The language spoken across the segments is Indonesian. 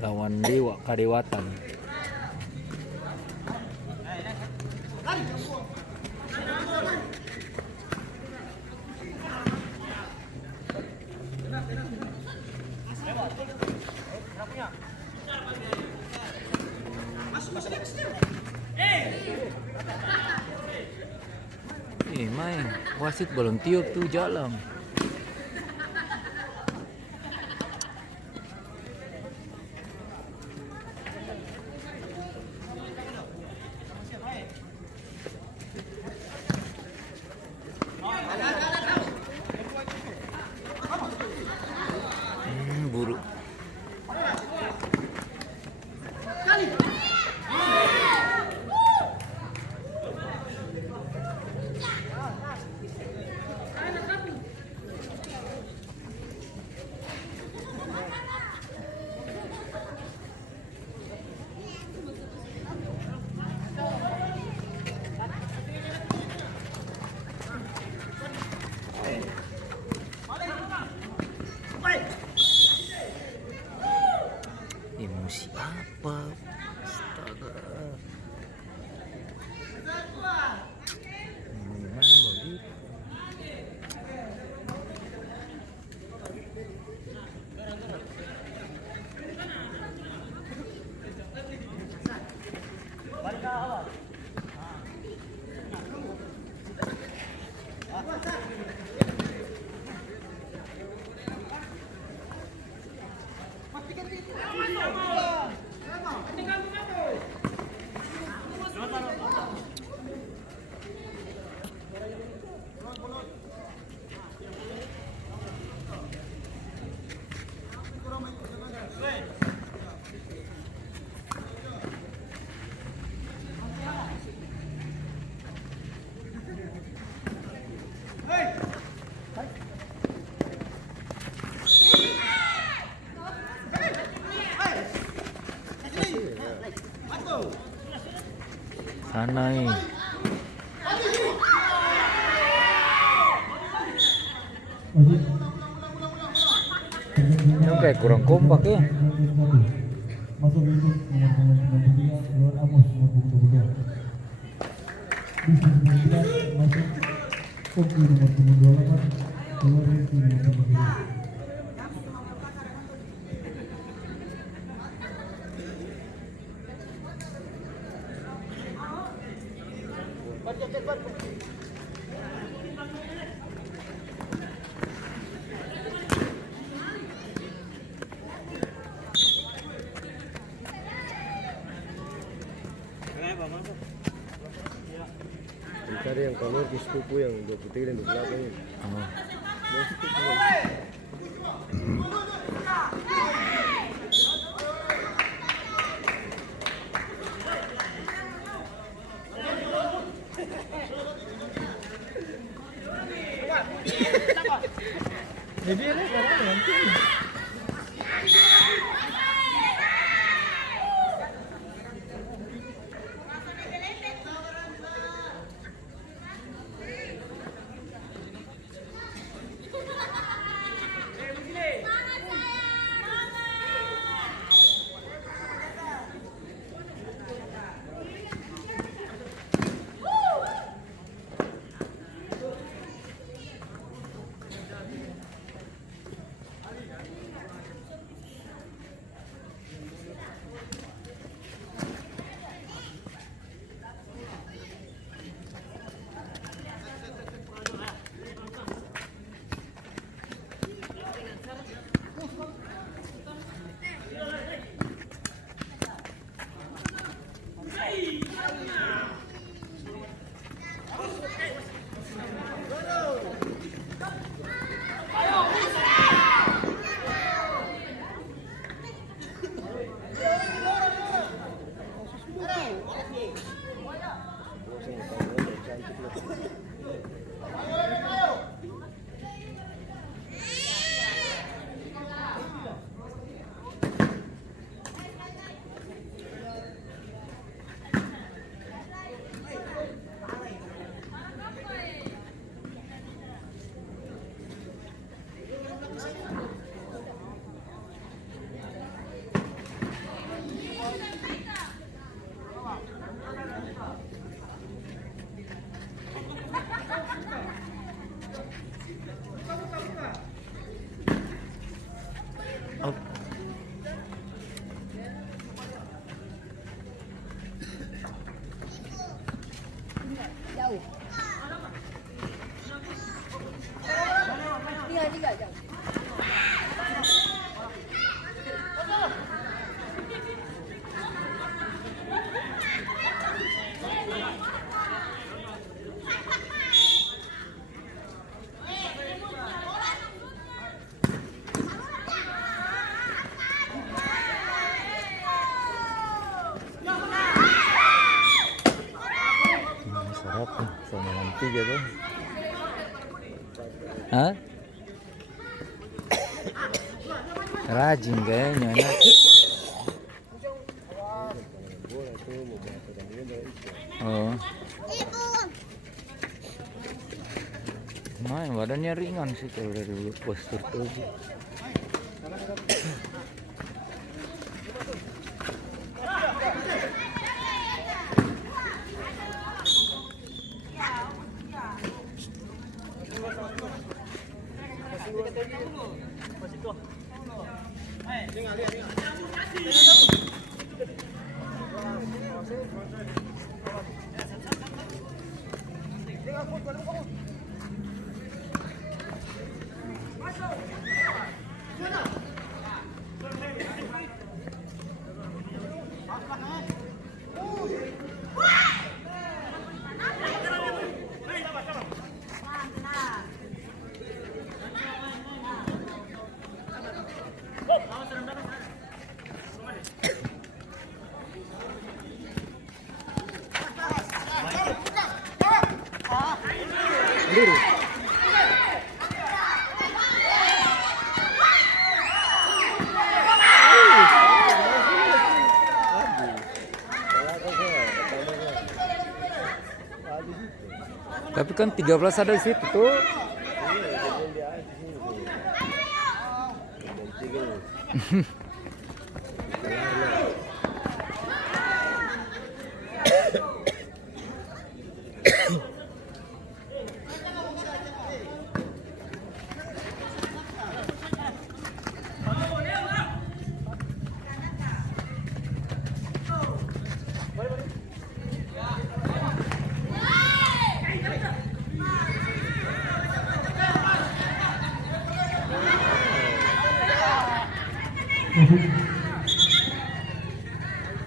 lawan Dewa Kadewatan. Main wasit belum tiup tuh jalan. Buru. Emosi apa? Astaga. Memang begitu. Sanai. Ini kayak kurang kompak ya. Masuk itu nomor 93 keluar Amos nomor 22. Di 99 masuk Koki nomor 28 keluar Rizky nomor 32. Mencari yang keluar di sepupu yang 23 dan 28 ini. Oh. Sarap nih, sama nanti gitu. Hah? Rajin kayaknya anak. Oh. Main badannya ringan sih kalau dari postur tubuh. Tapi kan 13 ada di situ tuh.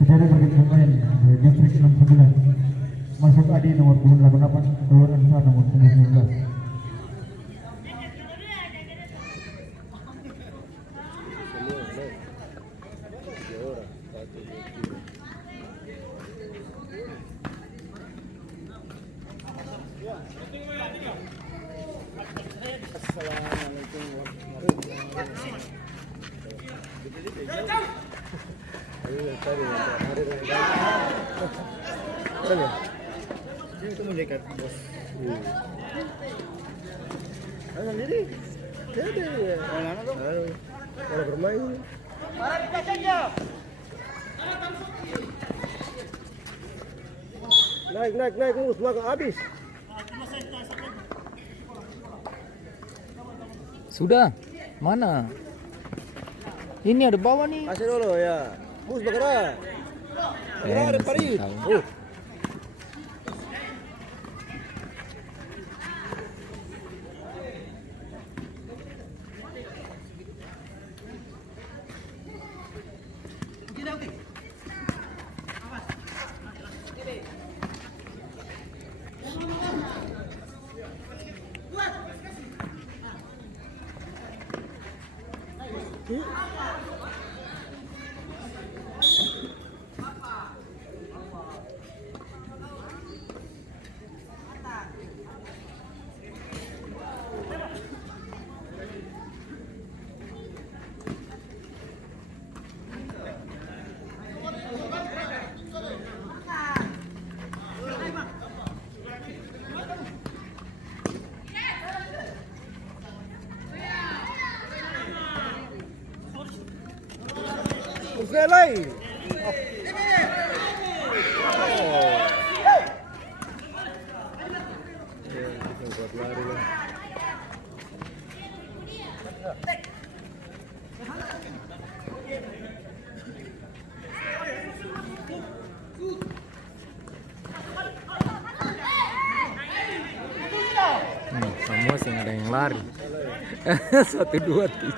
Kepada bagian pemain distrik 69 masuk Adi nomor 88, keluar Ansa nomor 19. Assalamualaikum warahmatullahi wabarakatuh. Itu mendekat bos. Ayo diri. Jadi ya. Kalau bermain. Naik mus belakang habis. Sudah. Mana? Ini ada bawah nih. Kasih dulu ya. Mus bergerak. Ada parit. Sekali lagi. Semua sih ada yang lari. 1, 2, 3.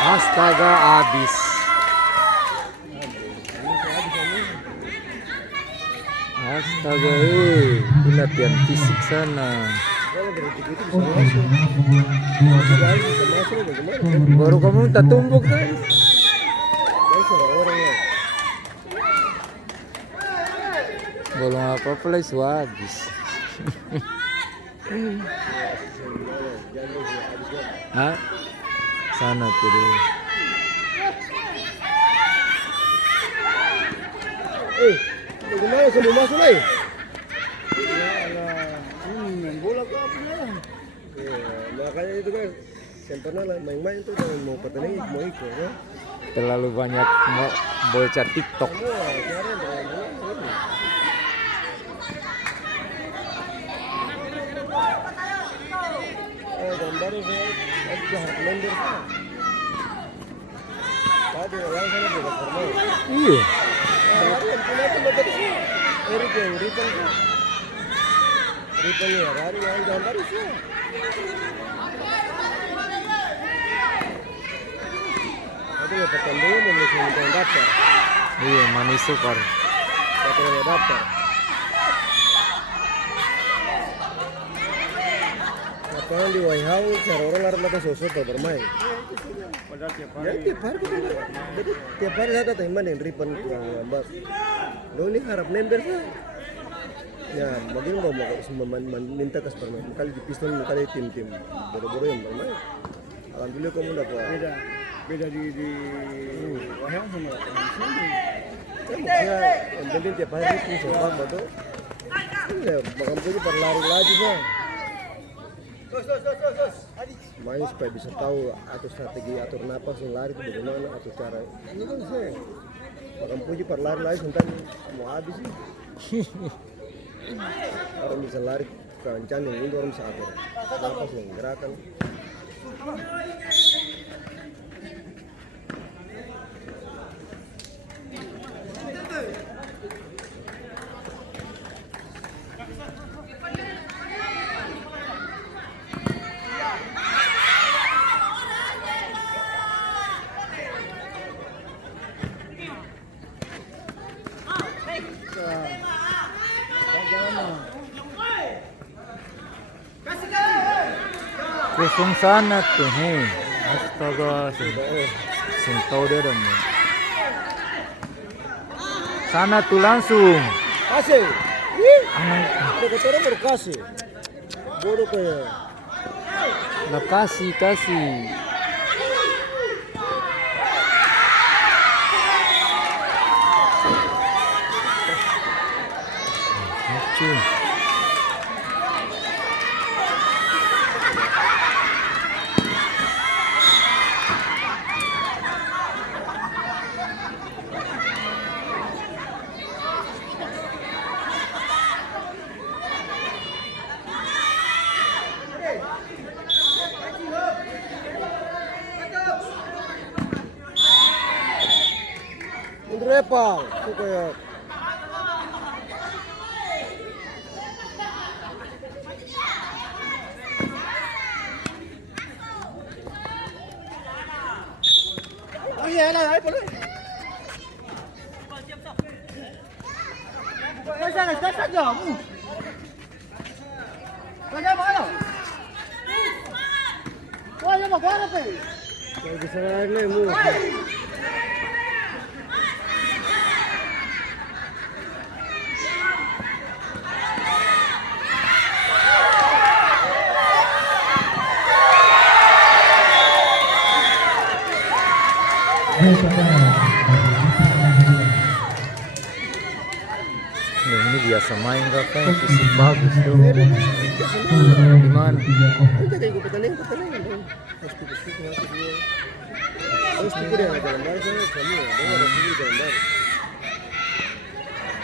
Astaga, habis. Astaga, itu latihan fisik sana. Kalau berhenti itu bisa masuk. Sekali bisa masuk bagaimana? Kan? Baru kamu minta tumbuk tadi. Kan sama orang ya. Belum apa-apa lah, sudah habis. Hah? Sana tuh deh. Bagaimana sebelum masuk lagi? Main bola ke apa ya? Makanya itu kan sempurna lah main-main tuh jangan mau pertandingan mau ikut ya. Terlalu banyak bocah TikTok. Semua sekarang dengan gambar saya harus member tadi orang sana juga formal. Iya. Hari yang punya itu baca di sini. Erik yang Ripan tuh. Ripan ya hari yang gambar itu. Tapi ya pertandingan memiliki daftar. Iya, manis sukar. Satu yang daftar. Lapangan di Waihau, cara orang lari mata sosok atau bermain. Padahal tiap Ya tiap hari kita jadi tiap hari saya datang main dengan Ripan itu yang gambar. Lo ini harap member sah. Ya, mungkin mau minta ke bermain. Kali di pistol, kali tim-tim bodoh-bodoh yang bermain. Alhamdulillah kamu dapat. beda di Wahang sama di sini. Ya, maksudnya yang penting tiap hari itu sebab betul. Ya, bakal punya berlari lagi sah. Main supaya bisa tahu atau strategi atur napas yang lari itu bagaimana atau cara ini kan saya bahkan puji per lari lagi tentang mau habis sih. Orang bisa lari kencang yang ini orang bisa atur napas yang gerakan. Kosong sana tuh, hei. Astaga, tahu dia dong. Sana tuh langsung. Kasih, Anak, dekat orang baru kasih. Bodoh kayak. lah kasih. Lucu. Mundur repal, itu kayak. Oh iya, nah, ayo boleh. Gas saja. Kerja mana? Wah, ya mau apa? Kalau bisa lari mu. Ini biasa main kakak, fisik bagus tuh. Gimana? Nanti kayak gue pertandingan dong. Harus pikir-pikir harus dia. Terus pikir yang ada gambar saya kamu ya, dia ada pikir gambar.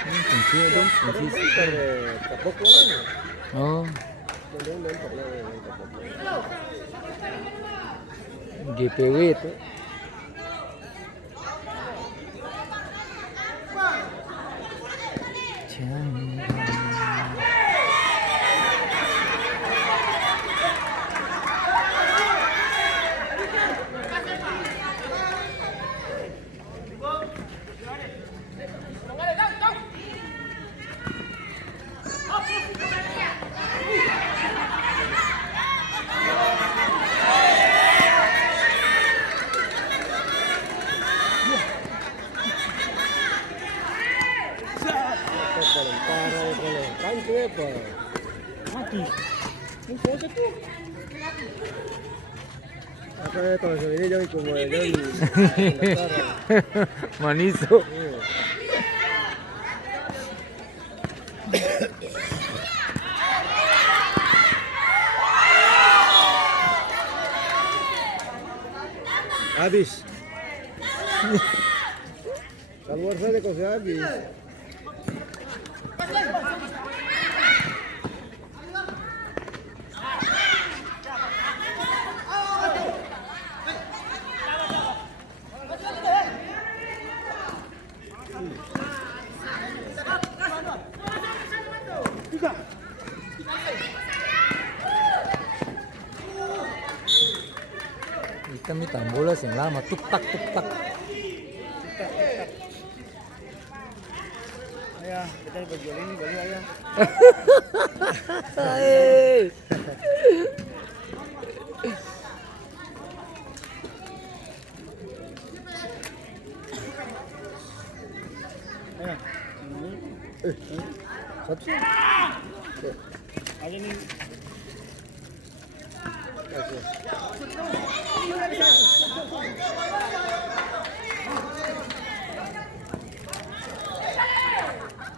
Kunci dong, kunci. Kan kayak kapok lah. Oh, Kemudian main pernah main kapok. GPW itu. Apa kalau ini jangan ikut mulai jangan. Maniso. Iya. Habis. Keluar saja kau sudah habis. Ikan hitam bola yang lama tuk tak tuk tak. Ayah, kita berjual ini balik ayah. Hei. Ayah. Satu sih. Ada nih.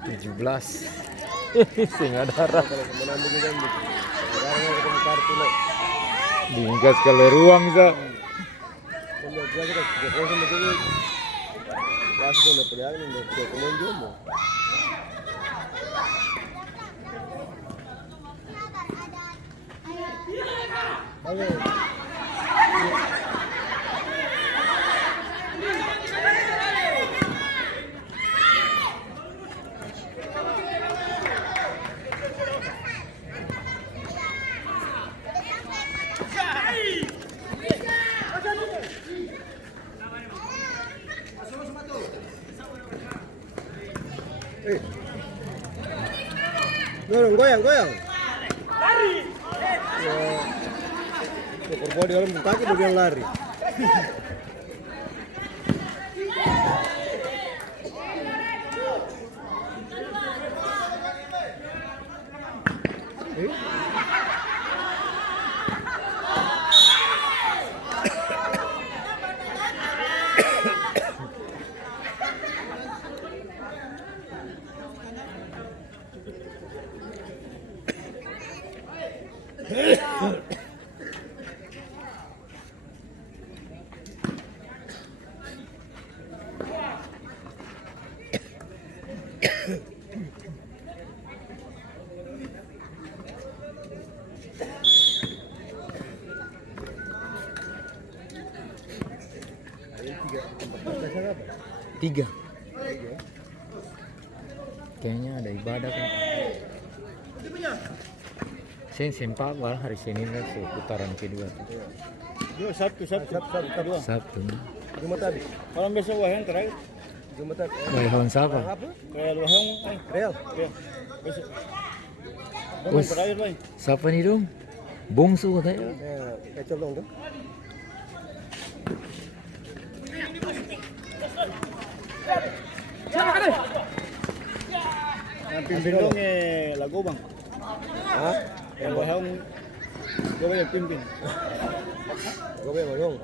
Tujuh belas. Singa darah. Kalau menambah juga gitu. Sekarang ketemu kartu lah. Diingkas kalau ruang sa. Kalau dia kita kalau sama dia. Langsung nak pergi angin dan dia kemudian mo. Ayo. Dorong, goyang, goyang. Lari. Ya, perbawa di dalam kaki bagian lari. Tiga. Kayaknya ada ibadah kan. Sempak malah hari Senin kan putaran kedua. Sabtu. Sabtu. Jumat tadi. Malam besok wah yang terakhir. Jumat tadi. Wahon siapa? Apa? Kayak wah yang Real. ya. Besok. Wes, Terakhir bang. siapa nih dong? Bungsu katanya. Ya, kacau dong tuh. Yang pimpin dong lagu bang. Hah? Yang wah yang gue yang pimpin. Gue bayar dong.